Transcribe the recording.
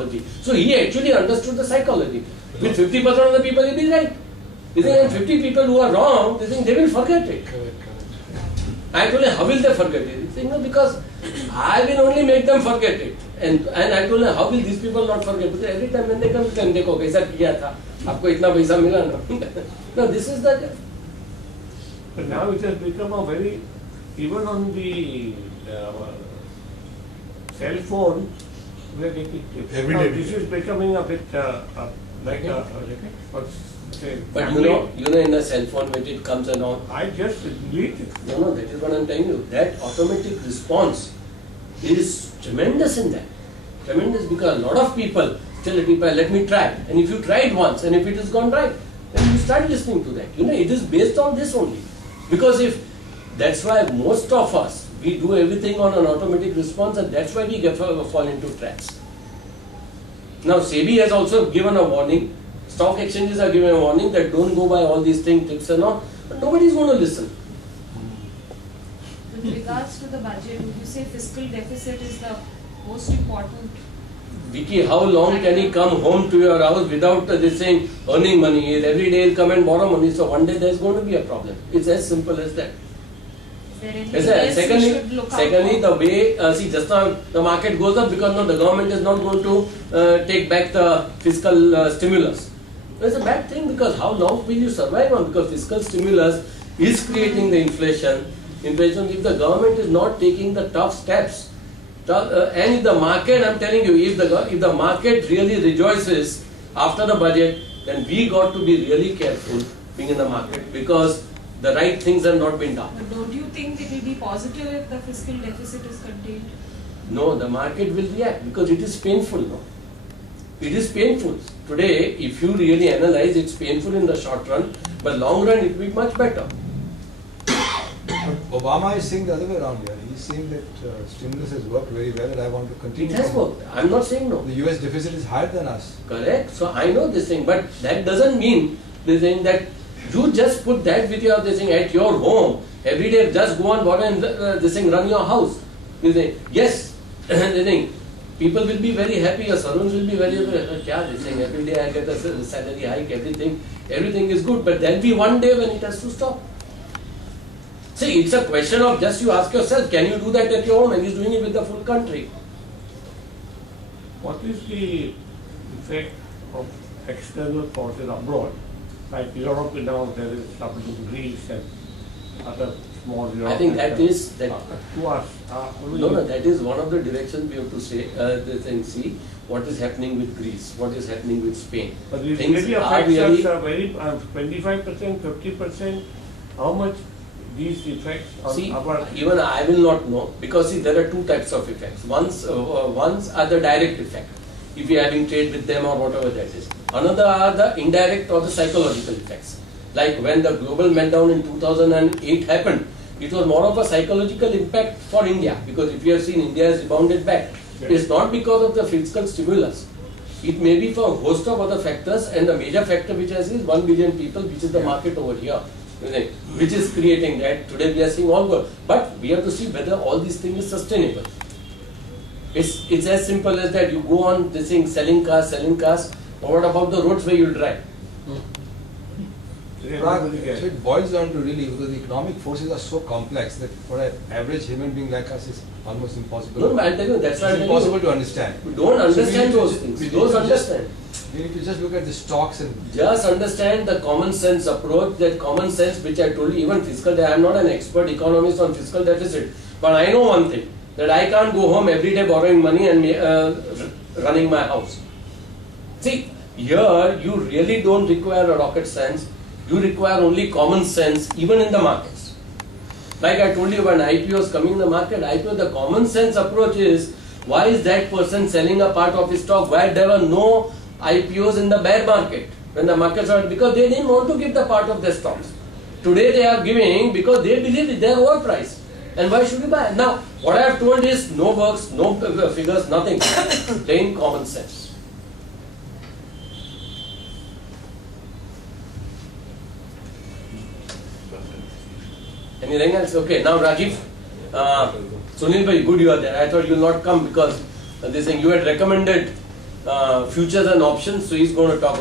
psychology. So he actually understood the psychology. With 50% of the people, he'll be right. You think, and 50 people who are wrong, they will forget it. I told him, how will they forget it? He said, no, because I will only make them forget it. And I told him, how will these people not forget? Because every time when they come, then देखो कैसा किया था, आपको इतना पैसा मिला ना. No, this is the. But now it has become a very, even on the cell phone, we are getting tips. Every Now day. this is becoming a bit like a, But you know, in the cell phone when it comes along, I just deleted. no, that is what I'm telling you. That automatic response is tremendous in that. Tremendous, because a lot of people tell people, let me try. And if you try it once and if it has gone right, then you start listening to that. You know, it is based on this only. Because if, that's why most of us, we do everything on an automatic response, and that's why we fall into traps. Now SEBI has also given a warning, stock exchanges are giving a warning that don't go by all these things, tips and all, but nobody is going to listen. With regards to the budget, would you say fiscal deficit is the most important? Vicky, how long can he come home to your house without this saying earning money? Every day he'll come and borrow money, so one day there's going to be a problem. It's as simple as that. Is there anything else we should look out Secondly, for? the way, see, just now the market goes up because no, the government is not going to take back the fiscal stimulus. It's a bad thing, because how long will you survive on? Because fiscal stimulus is creating the inflation. Inflation, if the government is not taking the tough steps, and if the market, I'm telling you, if the market really rejoices after the budget, then we got to be really careful being in the market, because the right things have not been done. But don't you think it will be positive if the fiscal deficit is contained? No, the market will react because it is painful. No, it is painful. Today, if you really analyze, it's painful in the short run, but long run it will be much better. But Obama is saying the other way around here. He's saying that stimulus has worked very well and I want to continue. It has worked. I'm not saying no. The US deficit is higher than us. Correct. So I know this thing, but that doesn't mean this thing that you just put that with your this thing at your home every day. Just go on board and this thing run your house. This thing. Yes, the thing. People will be very happy. Your saloons will be very kya this thing. Every day I get a salary hike. Everything is good. But there'll be one day when it has to stop. See, it's a question of just you ask yourself, can you do that at your home? And he's doing it with the full country. What is the effect of external forces abroad? Like Europe now, there is something to Greece and other small Europe. I think that is that. To us. No, that is one of the directions we have to say and see what is happening with Greece, what is happening with Spain. But it Things really are affects really us very 25%, 50%. How much these effects on see, our even I will not know, because see, there are two types of effects. Ones are the direct effect, if you are having trade with them or whatever that is. Another are the indirect or the psychological effects. Like when the global meltdown in 2008 happened, it was more of a psychological impact for India, because if you have seen, India has rebounded back. It's not because of the fiscal stimulus. It may be for a host of other factors, and the major factor which I see is 1 billion people, which is the market over here, which is creating that. Today we are seeing all good, but we have to see whether all these things is sustainable. It's as simple as that. You go on this thing, selling cars, or what about the roads where you drive? So it boils down to really, because the economic forces are so complex that for an average human being like us is almost impossible. No, I'll tell you, that's why it's impossible to understand. You don't understand those things. You don't understand. We need to just look at the stocks and Just understand the common sense approach, that common sense which I told you, even fiscal, I am not an expert economist on fiscal deficit, but I know one thing, that I can't go home every day borrowing money and running my house. See, here you really don't require a rocket science, you require only common sense, even in the markets. Like I told you, when IPO is coming in the market, IPO, the common sense approach is, why is that person selling a part of his stock? Why there were no IPOs in the bear market when the markets are, because they didn't want to give the part of their stocks. Today they are giving because they believe it, they are overpriced. And why should you buy? Now, what I have told is no works, no figures, nothing. Plain common sense. Anything else? Okay, now Rajiv. Sunil bhai, good you are there. I thought you will not come because this thing you had recommended futures and options. So he's going to talk